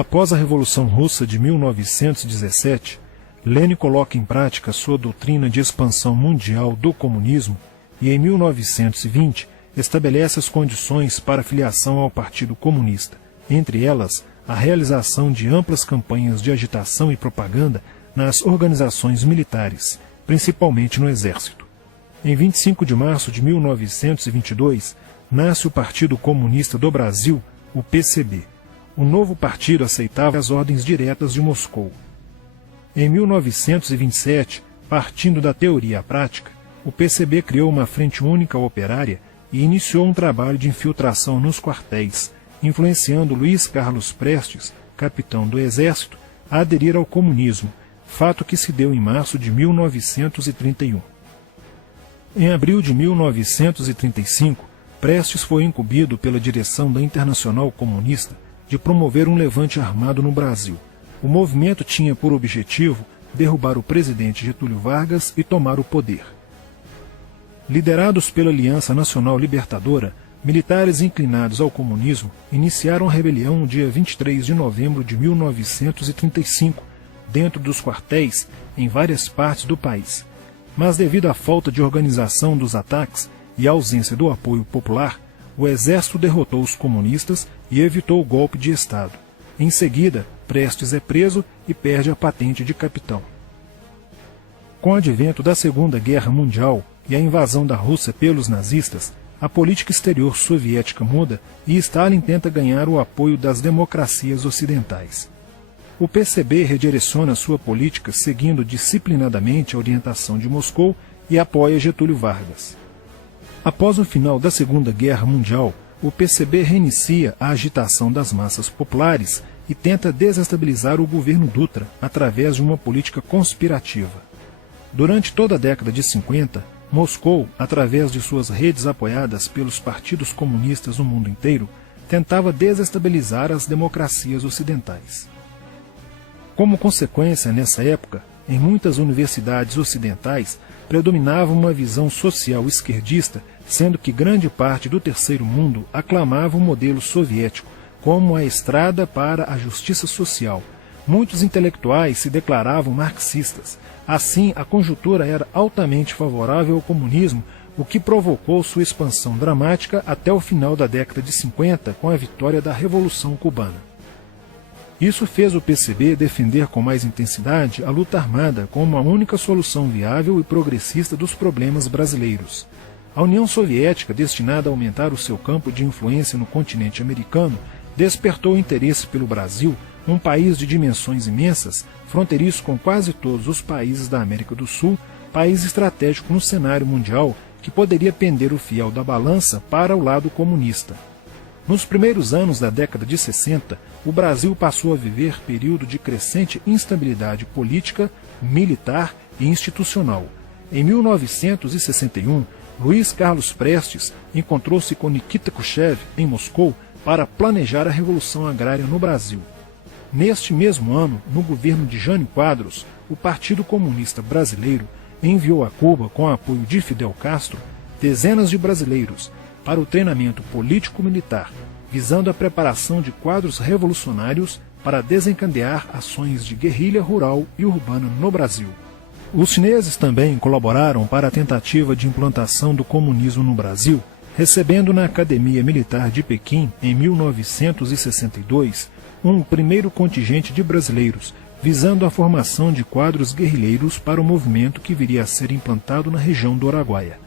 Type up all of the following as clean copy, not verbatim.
Após a Revolução Russa de 1917, Lenin coloca em prática sua doutrina de expansão mundial do comunismo e, em 1920, estabelece as condições para a filiação ao Partido Comunista, entre elas a realização de amplas campanhas de agitação e propaganda nas organizações militares, principalmente no Exército. Em 25 de março de 1922, nasce o Partido Comunista do Brasil, o PCB. O novo partido aceitava as ordens diretas de Moscou. Em 1927, partindo da teoria à prática, o PCB criou uma frente única operária e iniciou um trabalho de infiltração nos quartéis, influenciando Luiz Carlos Prestes, capitão do Exército, a aderir ao comunismo, fato que se deu em março de 1931. Em abril de 1935, Prestes foi incumbido pela direção da Internacional Comunista de promover um levante armado no Brasil. O movimento tinha por objetivo derrubar o presidente Getúlio Vargas e tomar o poder. Liderados pela Aliança Nacional Libertadora, militares inclinados ao comunismo iniciaram a rebelião no dia 23 de novembro de 1935, dentro dos quartéis em várias partes do país. Mas devido à falta de organização dos ataques e à ausência do apoio popular, o exército derrotou os comunistas e evitou o golpe de Estado. Em seguida, Prestes é preso e perde a patente de capitão. Com o advento da Segunda Guerra Mundial e a invasão da Rússia pelos nazistas, a política exterior soviética muda e Stalin tenta ganhar o apoio das democracias ocidentais. O PCB redireciona sua política seguindo disciplinadamente a orientação de Moscou e apoia Getúlio Vargas. Após o final da Segunda Guerra Mundial, o PCB reinicia a agitação das massas populares e tenta desestabilizar o governo Dutra através de uma política conspirativa. Durante toda a década de 50, Moscou, através de suas redes apoiadas pelos partidos comunistas no mundo inteiro, tentava desestabilizar as democracias ocidentais. Como consequência, nessa época, em muitas universidades ocidentais, predominava uma visão social esquerdista, sendo que grande parte do terceiro mundo aclamava o modelo soviético como a estrada para a justiça social. Muitos intelectuais se declaravam marxistas. Assim, a conjuntura era altamente favorável ao comunismo, o que provocou sua expansão dramática até o final da década de 50, com a vitória da Revolução Cubana. Isso fez o PCB defender com mais intensidade a luta armada como a única solução viável e progressista dos problemas brasileiros. A União Soviética, destinada a aumentar o seu campo de influência no continente americano, despertou interesse pelo Brasil, um país de dimensões imensas, fronteiriço com quase todos os países da América do Sul, país estratégico no cenário mundial que poderia pender o fiel da balança para o lado comunista. Nos primeiros anos da década de 60, o Brasil passou a viver período de crescente instabilidade política, militar e institucional. Em 1961, Luiz Carlos Prestes encontrou-se com Nikita Khrushchev em Moscou para planejar a Revolução Agrária no Brasil. Neste mesmo ano, no governo de Jânio Quadros, o Partido Comunista Brasileiro enviou a Cuba, com o apoio de Fidel Castro, dezenas de brasileiros para o treinamento político-militar, visando a preparação de quadros revolucionários para desencadear ações de guerrilha rural e urbana no Brasil. Os chineses também colaboraram para a tentativa de implantação do comunismo no Brasil, recebendo na Academia Militar de Pequim, em 1962, um primeiro contingente de brasileiros, visando a formação de quadros guerrilheiros para o movimento que viria a ser implantado na região do Araguaia.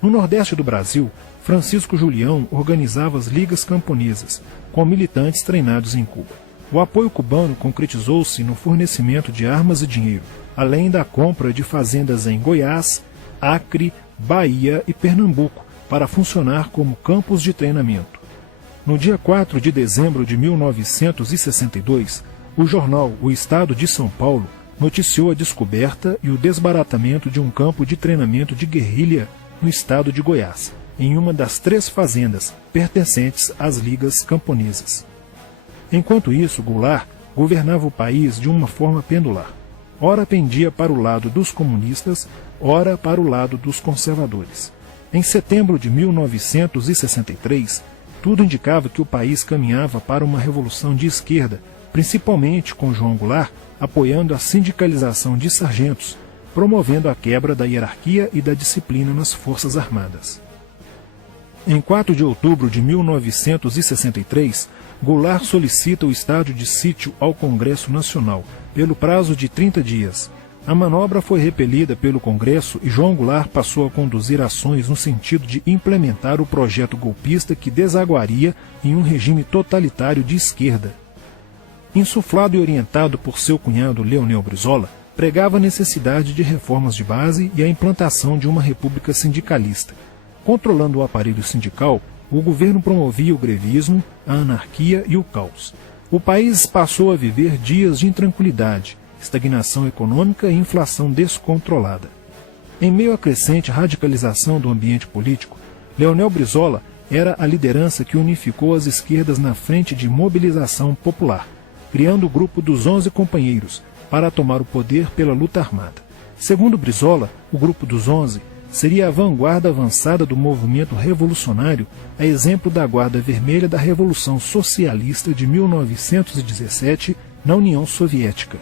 No Nordeste do Brasil, Francisco Julião organizava as ligas camponesas, com militantes treinados em Cuba. O apoio cubano concretizou-se no fornecimento de armas e dinheiro, além da compra de fazendas em Goiás, Acre, Bahia e Pernambuco, para funcionar como campos de treinamento. No dia 4 de dezembro de 1962, o jornal O Estado de São Paulo noticiou a descoberta e o desbaratamento de um campo de treinamento de guerrilha no estado de Goiás, em uma das 3 fazendas pertencentes às ligas camponesas. Enquanto isso, Goulart governava o país de uma forma pendular. Ora pendia para o lado dos comunistas, ora para o lado dos conservadores. Em setembro de 1963, tudo indicava que o país caminhava para uma revolução de esquerda, principalmente com João Goulart apoiando a sindicalização de sargentos, promovendo a quebra da hierarquia e da disciplina nas Forças Armadas. Em 4 de outubro de 1963, Goulart solicita o estado de sítio ao Congresso Nacional, pelo prazo de 30 dias. A manobra foi repelida pelo Congresso e João Goulart passou a conduzir ações no sentido de implementar o projeto golpista que desaguaria em um regime totalitário de esquerda. Insuflado e orientado por seu cunhado Leonel Brizola, pregava a necessidade de reformas de base e a implantação de uma república sindicalista. Controlando o aparelho sindical, o governo promovia o grevismo, a anarquia e o caos. O país passou a viver dias de intranquilidade, estagnação econômica e inflação descontrolada. Em meio à crescente radicalização do ambiente político, Leonel Brizola era a liderança que unificou as esquerdas na frente de mobilização popular, criando o grupo dos 11 companheiros para tomar o poder pela luta armada. Segundo Brizola, o grupo dos 11 seria a vanguarda avançada do movimento revolucionário, a exemplo da Guarda Vermelha da Revolução Socialista de 1917 na União Soviética.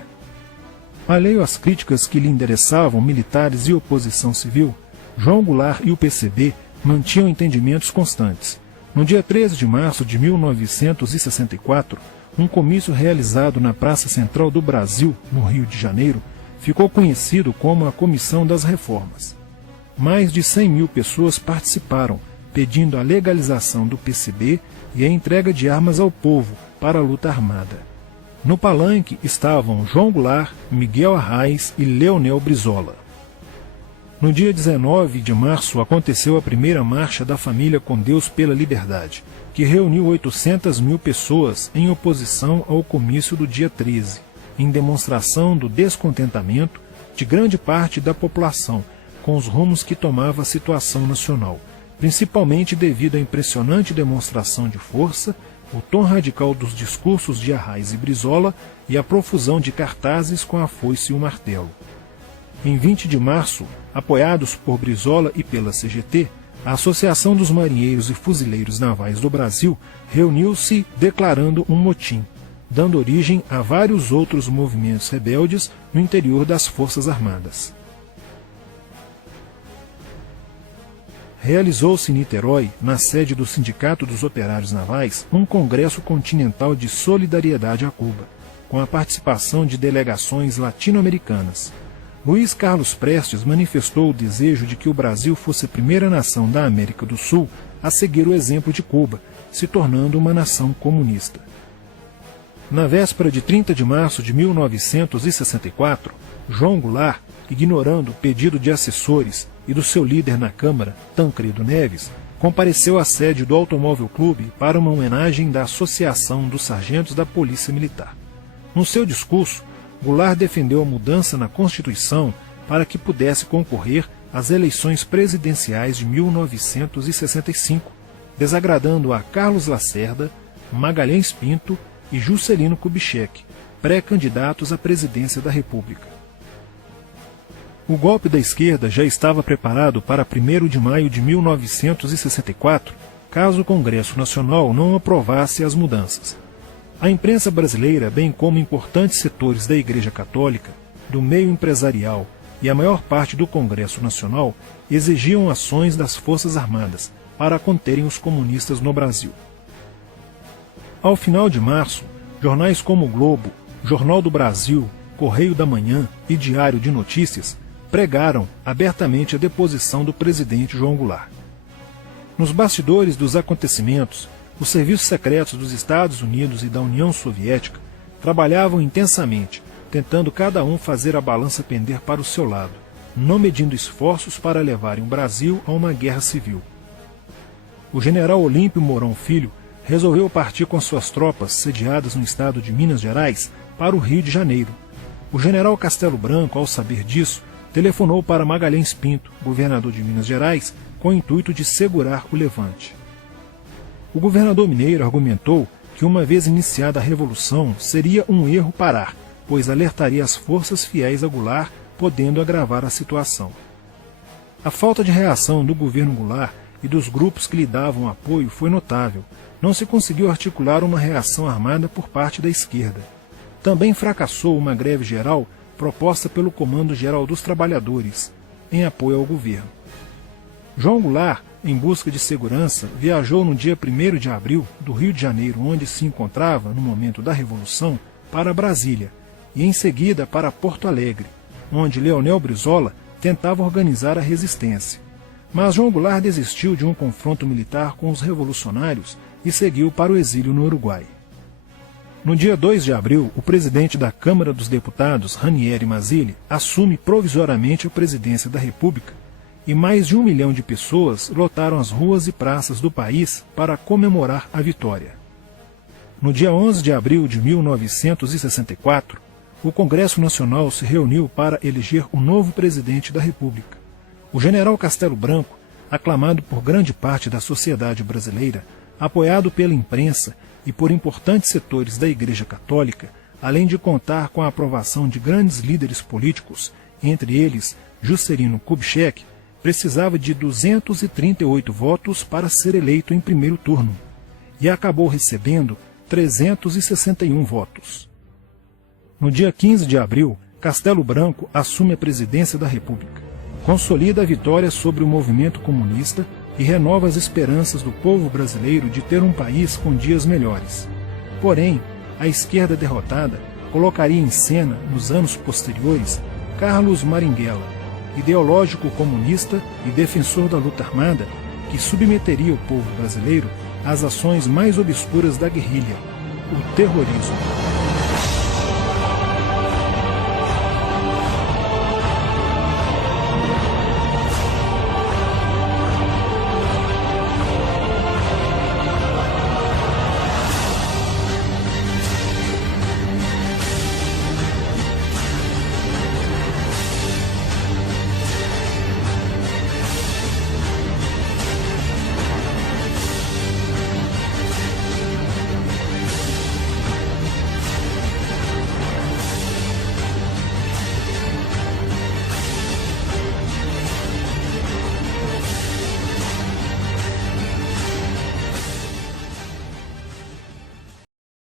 Alheio às críticas que lhe endereçavam militares e oposição civil, João Goulart e o PCB mantinham entendimentos constantes. No dia 13 de março de 1964, um comício realizado na Praça Central do Brasil, no Rio de Janeiro, ficou conhecido como a Comissão das Reformas. Mais de 100 mil pessoas participaram, pedindo a legalização do PCB e a entrega de armas ao povo para a luta armada. No palanque estavam João Goulart, Miguel Arraes e Leonel Brizola. No dia 19 de março aconteceu a primeira Marcha da Família com Deus pela Liberdade, que reuniu 800 mil pessoas em oposição ao comício do dia 13, em demonstração do descontentamento de grande parte da população com os rumos que tomava a situação nacional, principalmente devido à impressionante demonstração de força, o tom radical dos discursos de Arraes e Brizola e a profusão de cartazes com a foice e o martelo. Em 20 de março, apoiados por Brizola e pela CGT, a Associação dos Marinheiros e Fuzileiros Navais do Brasil reuniu-se declarando um motim, dando origem a vários outros movimentos rebeldes no interior das Forças Armadas. Realizou-se em Niterói, na sede do Sindicato dos Operários Navais, um congresso continental de solidariedade a Cuba, com a participação de delegações latino-americanas. Luiz Carlos Prestes manifestou o desejo de que o Brasil fosse a primeira nação da América do Sul a seguir o exemplo de Cuba, se tornando uma nação comunista. Na véspera de 30 de março de 1964, João Goulart, ignorando o pedido de assessores e do seu líder na Câmara, Tancredo Neves, compareceu à sede do Automóvel Clube para uma homenagem da Associação dos Sargentos da Polícia Militar. No seu discurso, Goulart defendeu a mudança na Constituição para que pudesse concorrer às eleições presidenciais de 1965, desagradando a Carlos Lacerda, Magalhães Pinto e Juscelino Kubitschek, pré-candidatos à presidência da República. O golpe da esquerda já estava preparado para 1º de maio de 1964, caso o Congresso Nacional não aprovasse as mudanças. A imprensa brasileira, bem como importantes setores da Igreja Católica, do meio empresarial e a maior parte do Congresso Nacional, exigiam ações das Forças Armadas para conterem os comunistas no Brasil. Ao final de março, jornais como o Globo, Jornal do Brasil, Correio da Manhã e Diário de Notícias pregaram abertamente a deposição do presidente João Goulart. Nos bastidores dos acontecimentos, os serviços secretos dos Estados Unidos e da União Soviética trabalhavam intensamente, tentando cada um fazer a balança pender para o seu lado, não medindo esforços para levarem o Brasil a uma guerra civil. O general Olímpio Mourão Filho resolveu partir com suas tropas sediadas no estado de Minas Gerais para o Rio de Janeiro. O general Castelo Branco, ao saber disso, telefonou para Magalhães Pinto, governador de Minas Gerais, com o intuito de segurar o levante. O governador mineiro argumentou que, uma vez iniciada a revolução, seria um erro parar, pois alertaria as forças fiéis a Goulart, podendo agravar a situação. A falta de reação do governo Goulart e dos grupos que lhe davam apoio foi notável. Não se conseguiu articular uma reação armada por parte da esquerda. também fracassou uma greve geral proposta pelo Comando Geral dos Trabalhadores, em apoio ao governo. João Goulart, em busca de segurança, viajou no dia 1º de abril do Rio de Janeiro, onde se encontrava no momento da Revolução, para Brasília, e em seguida para Porto Alegre, onde Leonel Brizola tentava organizar a resistência. Mas João Goulart desistiu de um confronto militar com os revolucionários e seguiu para o exílio no Uruguai. No dia 2 de abril, o presidente da Câmara dos Deputados, Ranieri Mazzilli, assume provisoriamente a presidência da República e mais de 1 milhão de pessoas lotaram as ruas e praças do país para comemorar a vitória. No dia 11 de abril de 1964, o Congresso Nacional se reuniu para eleger o novo presidente da República. O general Castelo Branco, aclamado por grande parte da sociedade brasileira, apoiado pela imprensa e por importantes setores da Igreja Católica, além de contar com a aprovação de grandes líderes políticos, entre eles Juscelino Kubitschek, precisava de 238 votos para ser eleito em primeiro turno, e acabou recebendo 361 votos. No dia 15 de abril, Castelo Branco assume a presidência da República, consolida a vitória sobre o movimento comunista e renova as esperanças do povo brasileiro de ter um país com dias melhores. Porém, a esquerda derrotada colocaria em cena, nos anos posteriores, Carlos Marighella, ideológico comunista e defensor da luta armada, que submeteria o povo brasileiro às ações mais obscuras da guerrilha, o terrorismo.